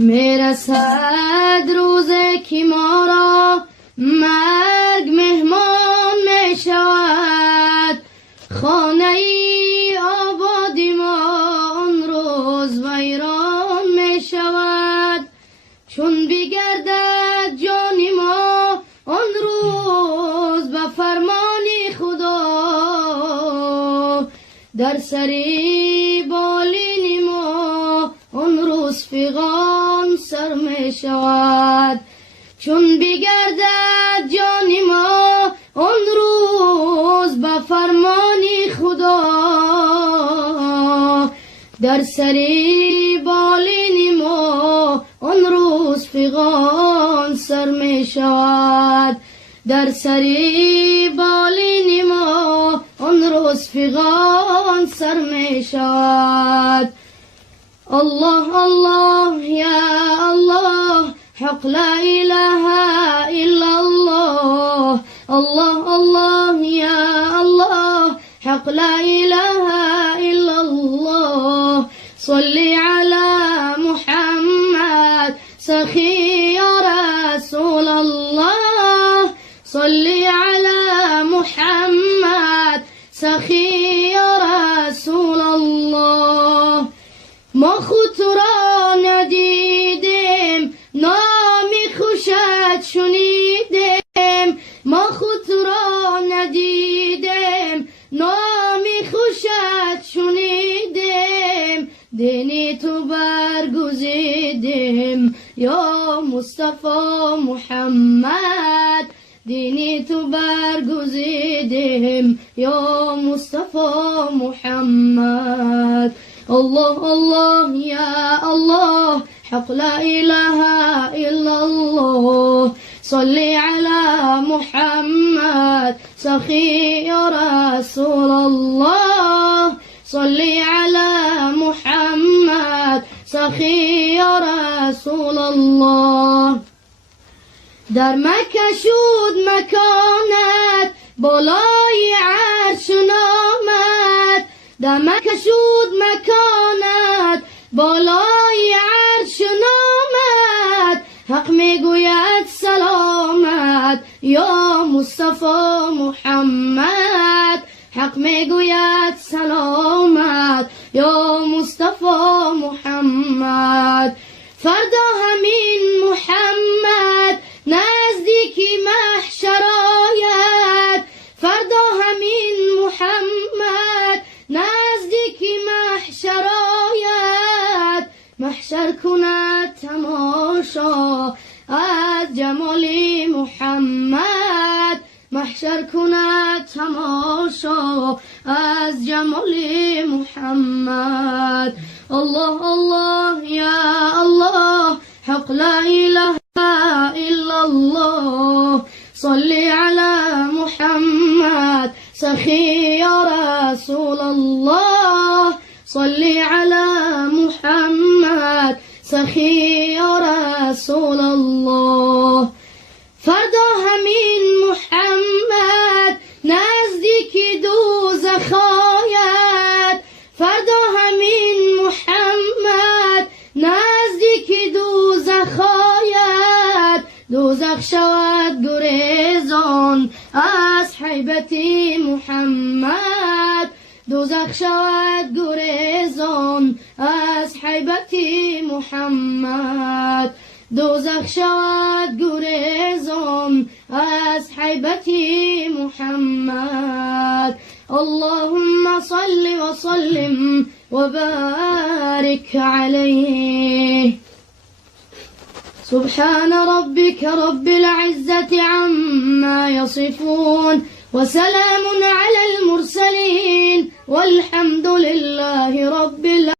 میرسد روزی که ما را مرگ مهمان می شود. خانه ای آبادی ما آن روز ویران می شود. چون بگردد جان ما آن روز به فرمان خدا، در سری بالین ما آن روز فغان سر می شود. چون بگردد جان ما آن روز به فرمان خدا، در سری بالین ما آن روز فغان سر می شود. در سری بالین ما آن روز فغان سر می شود. الله الله یا الله، حق لا اله الا الله. الله الله یا الله، حق لا اله الا الله. صلی علی محمد سخی یا رسول الله. صلی علی محمد سخی یا رسول الله. ما خود تو را ندیدیم، نامی خوشت شنیدیم. ما خود تو را ندیدیم، نامی خوشت شنیدیم. دینی تو برگزیدیم یا مصطفی محمد. دینی تو برگزیدیم یا مصطفی محمد. الله الله یا الله، حق لا اله الا الله. صلی علی محمد سخی یا رسول الله. صلی علی محمد سخی یا رسول الله. در مکه شد مکانت بالای عرش نامد. در مکه شد مکانت بالای عرش نامد. حق میگوید سلامت یا مصطفی محمد. حق میگوید سلامت یا مصطفی محمد. فردا همین محمد نزدیکی محشر آید. فردا همین محمد نزدیکی محشر آید. محشر کند تماشا از جمال محمد. محشر کند تماشا از جمال محمد. الله الله یا الله، حق لا اله الا الله. صلی علی محمد سخی یا رسول الله. صلی علی محمد سخی یا رسول الله. فردا همین محمد نزدیک دوزخ آید. فردا همین محمد نزدیک دوزخ آید. دوزخ شود گریزان از حیبت محمد. دوزخ شود گریزان از حیبت محمد. دوزخ شود گریزان از حیبت محمد. اللهم صل وسلم وبارك عليه. سبحان ربك رب العزة عما يصفون، وسلام على المرسلين، والحمد لله رب العالمين.